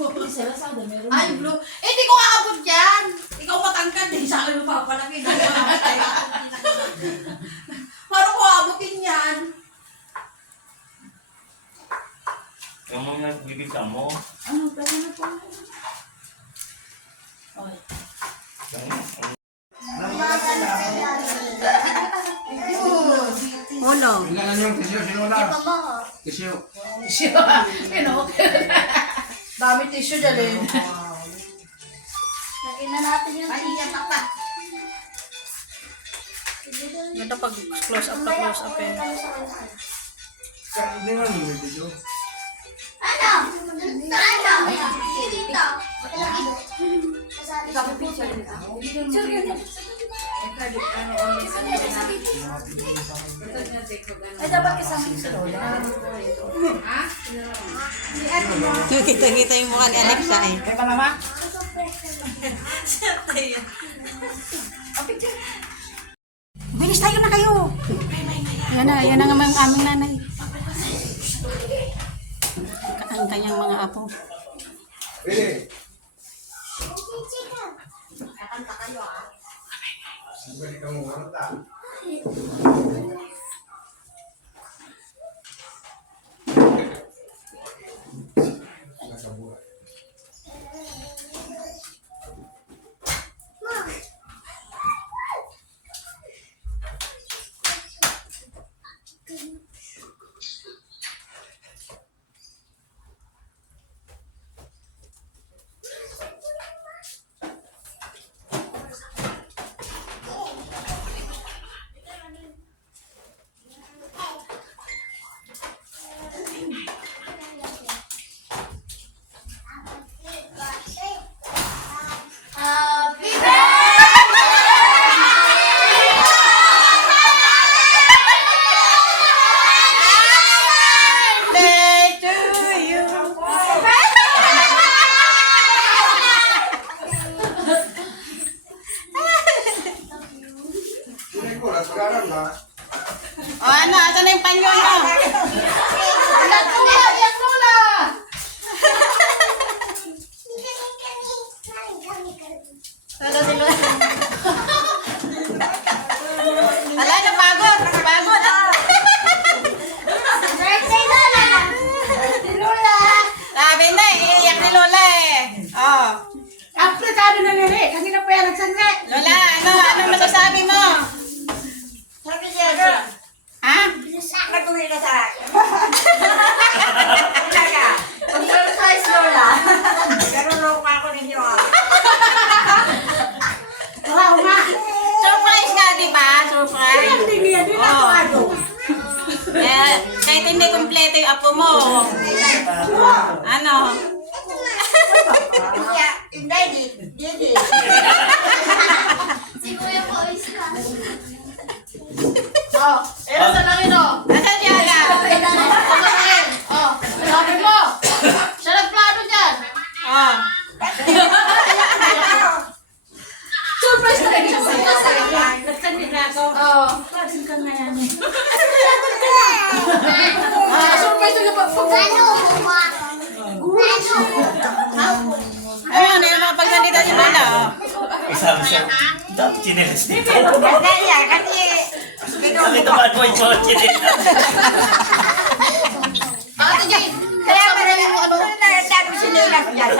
Ay, blue. Eh, di ko aabot yan. Ikaw matangkad, di sa akin mapapalaki. Paano ko aabotin yan? Yung mga nagbibigay mo. Ano, pwede na po. Okay. Uno. Ilan yung tissue? Sino na? Tissue. Tissue. Dami tissue dyan eh. Lagyan na natin yung Ay, iyan pa pa. Ganda pag close up na close up eh. Hindi nga may video. Ano? Dito. Ay, dapat kasama yung sa lola. Kita-kita yung mukha ni Alexa eh. Kaya pa mama? Bilis tayo na kayo. Yan na nga ang aming nanay. Ang kanyang mga apo. Pwede. Pwede ka mo kanta. O ano, ito na yung panyo mo. Ayan, Lola! Ayan, Lola! Ano si Lola? Ala, napagod. Napagod. Birthday Lola! Lola! Sabi na, iiyak ni Lola eh. Oh. Apretado na nila eh. Kanina pa yan nagsangre. Lola, ano masasabi mo? Sabi niya, Ha? nag-uwi na sa akin. Ang surprise, Lola. Pero loko ako ninyo Wow, nga. Surprise ka, di ba? Surprise. Hindi niya, di na ako ano. Eh, kahit hindi kompleto yung apo mo. Ano? Hindi. Si Kuya po is ka. Oh, ayun sa langin, oh. Nasaan siya na? Sa langin. Oh, sabi mo. Siya nagplano dyan. Oh. Surprise talaga siya. Nagsanila ako. Oo. Klasin ka nga yan. Surprise talaga pa. Ayun, yung mga pagsalita ni Lola. Oh. Sabi siya, dapat chinelas dito. Kasi, Bakit naman mo yung mga chinelas? Ate Jane, kaya marami mo ano, nagtago sinilas dyan.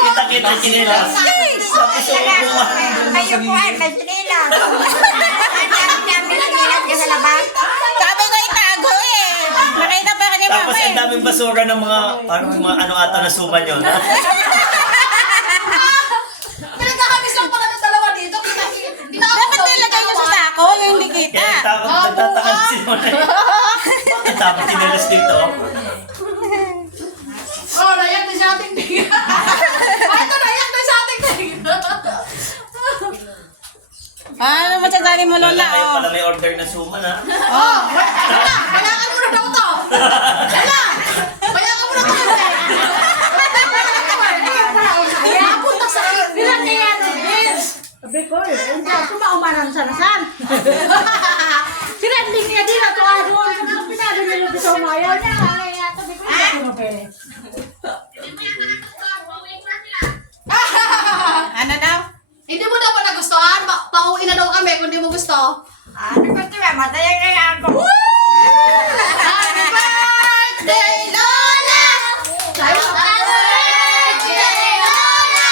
Kita-kita yung chinelas. Sabi sa upo. Kayo po ay may sinilas. Ang dami sinilas ka sa labas. Sabi ko itago eh. Nakita pa ka ni Tapos Mama ang daming basura ng mga, parang mga ano ata na suman yun. Ha? pinagkakabis lang pala ng dalawa dito. Dapat nilagay mo sa sako, yung hindi kita. Kaya takot nagtataka si Mona. Bakit dapat chinelas dito? Oh, nayak na sa ating tingin. Ay, ito nayak na sa ating tingin. Ano masasabi mo, Lola? Kayo Oh. pala may order na suman ha. Oh, kailangan mo na daw to. Wala. Kailangan mo na to. Kaya punta sa ilan na yan. Sabi ko, hindi ako maumaran sa lasan. Sinending niya din ako. Ano, pinado niya yung gusto mo. Ayaw niya. Sabi ko, Ano ba eh? Ano daw? Hindi mo daw pa nagustuhan? Pauwi na daw kami kung di mo gusto. Ano ko ito ba? Masaya kaya ako. Happy birthday, Lola! Happy birthday, Lola!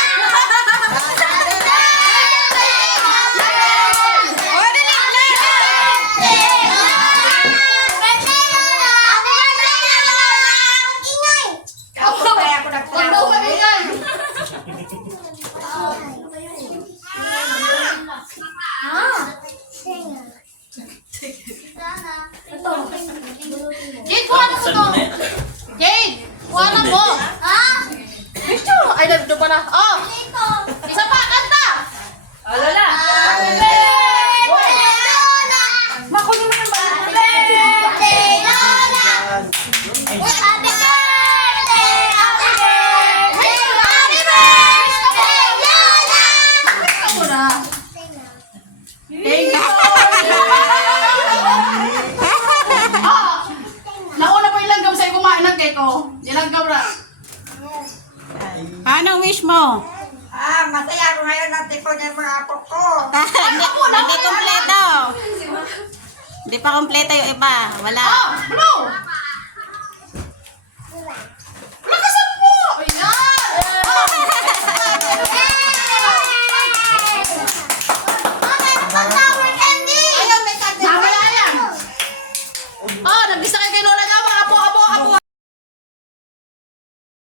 Huwag daw mamingay. Jade, kuha na mo to. Jade, kuha na mo. Bicho, ay nandun pa na. Oh, isa pa, kanta. Lola! Makunin mo yung bala. Ako na. Thank you. Nauna pa yung langgam sa'yo kumain ng cake ko. Nilanggam na. Paano ang wish mo? Masaya ako ngayon na tipo niya yung mga apo ko. Hindi kompleto. Hindi pa kompleto yung iba. Wala. Oh, blue!